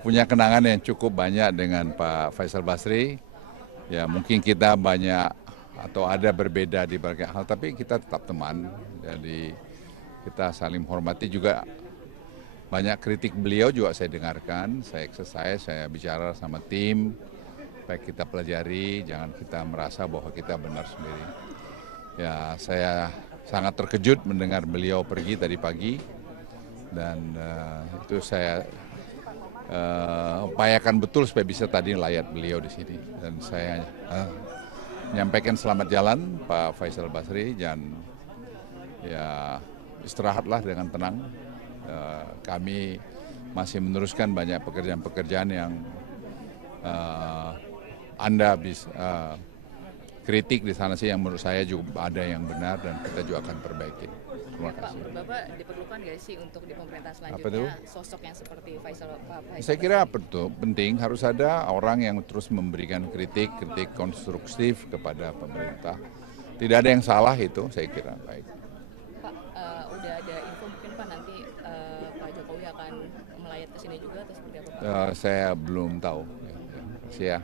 Punya kenangan yang cukup banyak dengan Pak Faisal Basri. Ya mungkin kita banyak atau ada berbeda di berbagai hal, tapi kita tetap teman. Jadi kita saling menghormati juga. Banyak kritik beliau juga saya dengarkan, saya exercise, saya bicara sama tim, baik kita pelajari, jangan kita merasa bahwa kita benar sendiri. Ya saya sangat terkejut mendengar beliau pergi tadi pagi, dan itu saya upayakan betul supaya bisa tadi layat beliau di sini. Dan saya menyampaikan selamat jalan Pak Faisal Basri, dan ya istirahatlah dengan tenang. Kami masih meneruskan banyak pekerjaan-pekerjaan yang Anda bisa kritik di sana sih yang menurut saya juga ada yang benar dan kita juga akan perbaiki. Terima kasih. Pak, Bapak diperlukan nggak sih untuk di pemerintahan Apa itu? selanjutnya sosok yang seperti Pak Faisal Saya kira Basri? penting harus ada orang yang terus memberikan kritik konstruktif kepada pemerintah. Tidak ada yang salah itu, saya kira baik. Pak, udah ada info mungkin Pak nanti Pak Jokowi akan melayat ke sini juga atau seperti apa Pak? Saya belum tahu. Terima kasih ya.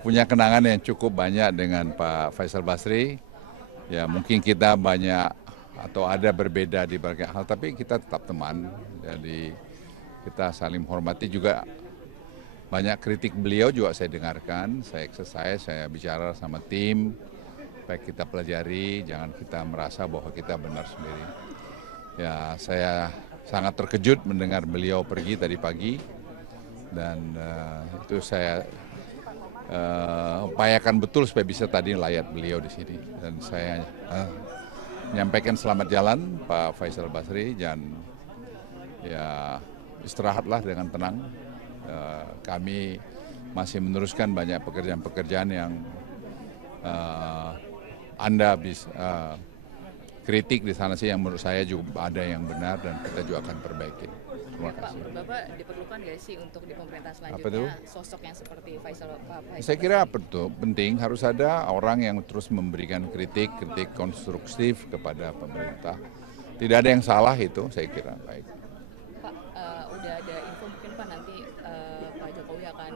Punya kenangan yang cukup banyak dengan Pak Faisal Basri. Ya mungkin kita banyak atau ada berbeda di berbagai hal, tapi kita tetap teman. Jadi kita saling menghormati juga. Banyak kritik beliau juga saya dengarkan, saya exercise, saya bicara sama tim, baik kita pelajari, jangan kita merasa bahwa kita benar sendiri. Ya saya sangat terkejut mendengar beliau pergi tadi pagi, dan itu saya upayakan betul supaya bisa tadi layat beliau di sini. Dan saya menyampaikan selamat jalan Pak Faisal Basri, dan ya istirahatlah dengan tenang. Kami masih meneruskan banyak pekerjaan-pekerjaan yang Anda bisa kritik di sana sih yang menurut saya juga ada yang benar dan kita juga akan perbaiki. Terima kasih. Pak, Bapak diperlukan nggak sih untuk di pemerintahan Apa itu? selanjutnya sosok yang seperti Pak Faisal Saya kira Basri? penting harus ada orang yang terus memberikan kritik konstruktif kepada pemerintah. Tidak ada yang salah itu, saya kira baik. Pak, udah ada info mungkin Pak nanti Pak Jokowi akan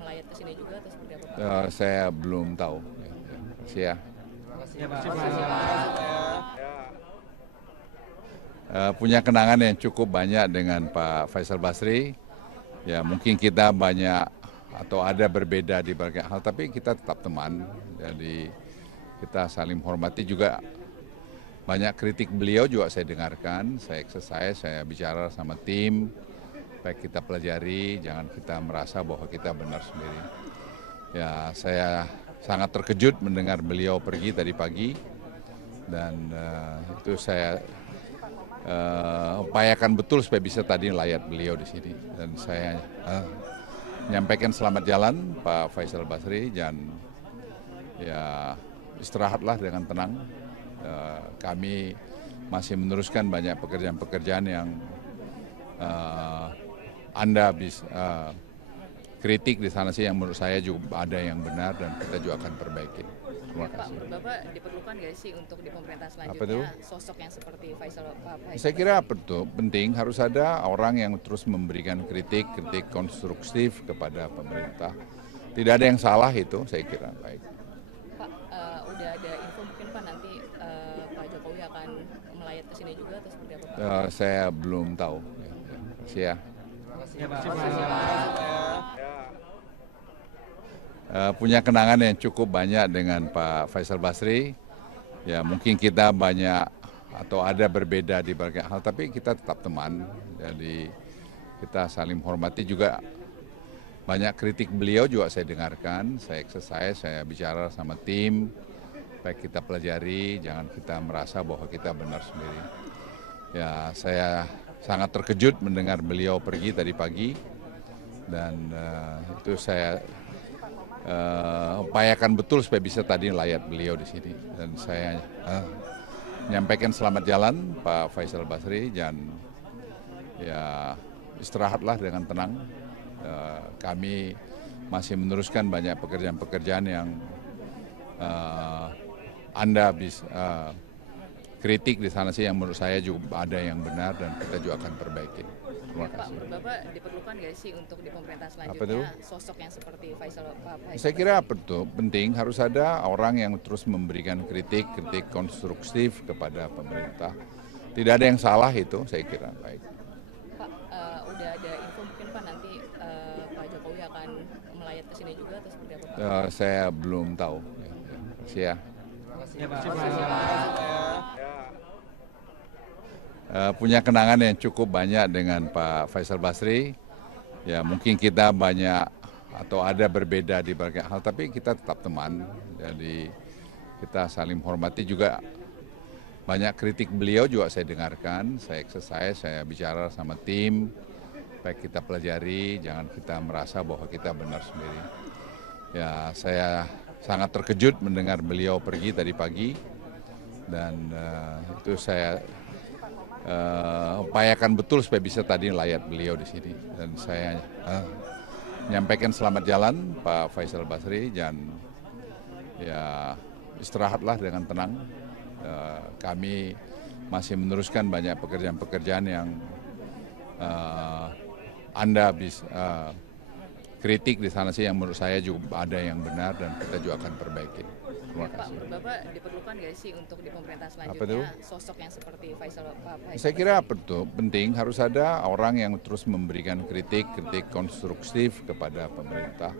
melayat ke sini juga atau seperti apa Pak? Saya belum tahu. Terima kasih ya. Punya kenangan yang cukup banyak dengan Pak Faisal Basri. Ya mungkin kita banyak atau ada berbeda di berbagai hal, tapi kita tetap teman. Jadi kita saling menghormati juga. Banyak kritik beliau juga saya dengarkan, saya exercise, saya bicara sama tim, baik kita pelajari, jangan kita merasa bahwa kita benar sendiri. Ya saya sangat terkejut mendengar beliau pergi tadi pagi, dan itu saya upayakan betul supaya bisa tadi layat beliau di sini. Dan saya menyampaikan selamat jalan Pak Faisal Basri, dan ya istirahatlah dengan tenang. Kami masih meneruskan banyak pekerjaan-pekerjaan yang Anda bisa kritik di sana sih yang menurut saya juga ada yang benar dan kita juga akan perbaiki. Terima kasih. Pak, Bapak diperlukan nggak sih untuk di pemerintahan Apa itu? selanjutnya sosok yang seperti Pak Faisal Saya kira Basri? penting harus ada orang yang terus memberikan kritik konstruktif kepada pemerintah. Tidak ada yang salah itu, saya kira baik. Pak, udah ada info mungkin Pak nanti Pak Jokowi akan melayat ke sini juga atau seperti apa Pak? Saya belum tahu. Terima kasih ya. Punya kenangan yang cukup banyak dengan Pak Faisal Basri. Ya mungkin kita banyak atau ada berbeda di berbagai hal, tapi kita tetap teman. Jadi kita saling menghormati juga. Banyak kritik beliau juga saya dengarkan, saya exercise, saya bicara sama tim, baik kita pelajari, jangan kita merasa bahwa kita benar sendiri. Ya saya sangat terkejut mendengar beliau pergi tadi pagi, dan itu saya upayakan betul supaya bisa tadi layat beliau di sini. Dan saya menyampaikan selamat jalan Pak Faisal Basri, dan ya istirahatlah dengan tenang. Kami masih meneruskan banyak pekerjaan-pekerjaan yang Anda bisa kritik di sana sih yang menurut saya juga ada yang benar dan kita juga akan perbaiki. Terima Pak, kasih. Bapak diperlukan nggak sih untuk di pemerintahan Apa itu? selanjutnya sosok yang seperti Pak Faisal Saya kira Basri? penting harus ada orang yang terus memberikan kritik konstruktif kepada pemerintah. Tidak ada yang salah itu, saya kira baik. Pak, udah ada info mungkin Pak nanti Pak Jokowi akan melayat ke sini juga atau seperti apa Pak? Saya belum tahu. Ya, terima kasih ya. Punya kenangan yang cukup banyak dengan Pak Faisal Basri. Ya mungkin kita banyak atau ada berbeda di berbagai hal, tapi kita tetap teman. Jadi kita saling menghormati juga. Banyak kritik beliau juga saya dengarkan, saya exercise, saya bicara sama tim, baik kita pelajari, jangan kita merasa bahwa kita benar sendiri. Ya saya sangat terkejut mendengar beliau pergi tadi pagi, dan itu saya upayakan betul supaya bisa tadi layat beliau di sini. Dan saya menyampaikan selamat jalan Pak Faisal Basri, dan ya istirahatlah dengan tenang. Kami masih meneruskan banyak pekerjaan-pekerjaan yang Anda bisa kritik di sana sih yang menurut saya juga ada yang benar dan kita juga akan perbaiki. Terima Pak, kasih. Bapak diperlukan nggak sih untuk di pemerintahan Apa itu? selanjutnya sosok yang seperti Pak Faisal Saya kira Basri? penting harus ada orang yang terus memberikan kritik konstruktif kepada pemerintah.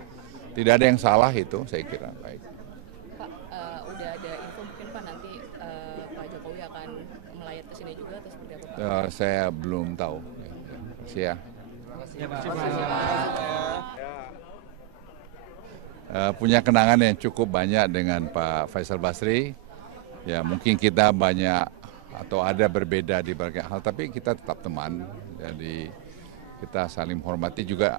Tidak ada yang salah itu, saya kira baik. Pak, udah ada info mungkin Pak nanti Pak Jokowi akan melayat ke sini juga atau seperti apa Pak? Saya belum tahu. Ya, terima kasih ya. Punya kenangan yang cukup banyak dengan Pak Faisal Basri. Ya mungkin kita banyak atau ada berbeda di berbagai hal, tapi kita tetap teman. Jadi kita saling menghormati juga.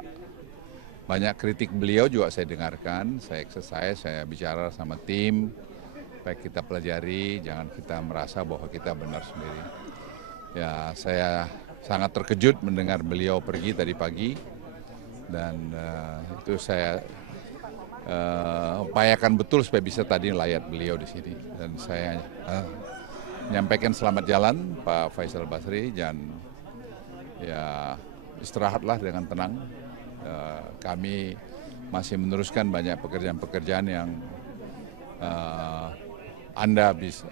Banyak kritik beliau juga saya dengarkan, saya exercise, saya bicara sama tim, baik kita pelajari, jangan kita merasa bahwa kita benar sendiri. Ya saya sangat terkejut mendengar beliau pergi tadi pagi, dan itu saya upayakan betul supaya bisa tadi layat beliau di sini. Dan saya menyampaikan selamat jalan Pak Faisal Basri, dan ya istirahatlah dengan tenang. Kami masih meneruskan banyak pekerjaan-pekerjaan yang Anda bisa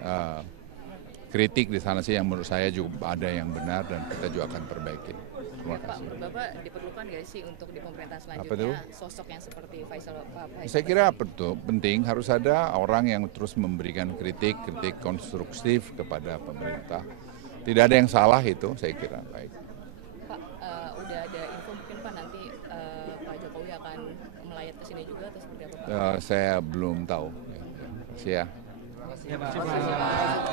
kritik di sana sih yang menurut saya juga ada yang benar dan kita juga akan perbaiki. Terima Pak, kasih. Bapak diperlukan nggak sih untuk di pemerintahan Apa itu? selanjutnya sosok yang seperti Pak Faisal Saya kira Basri? penting harus ada orang yang terus memberikan kritik konstruktif kepada pemerintah. Tidak ada yang salah itu, saya kira baik. Pak, udah ada info mungkin Pak nanti Pak Jokowi akan melayat ke sini juga atau seperti apa Pak? Saya belum tahu. Ya, terima kasih ya. Terima kasih.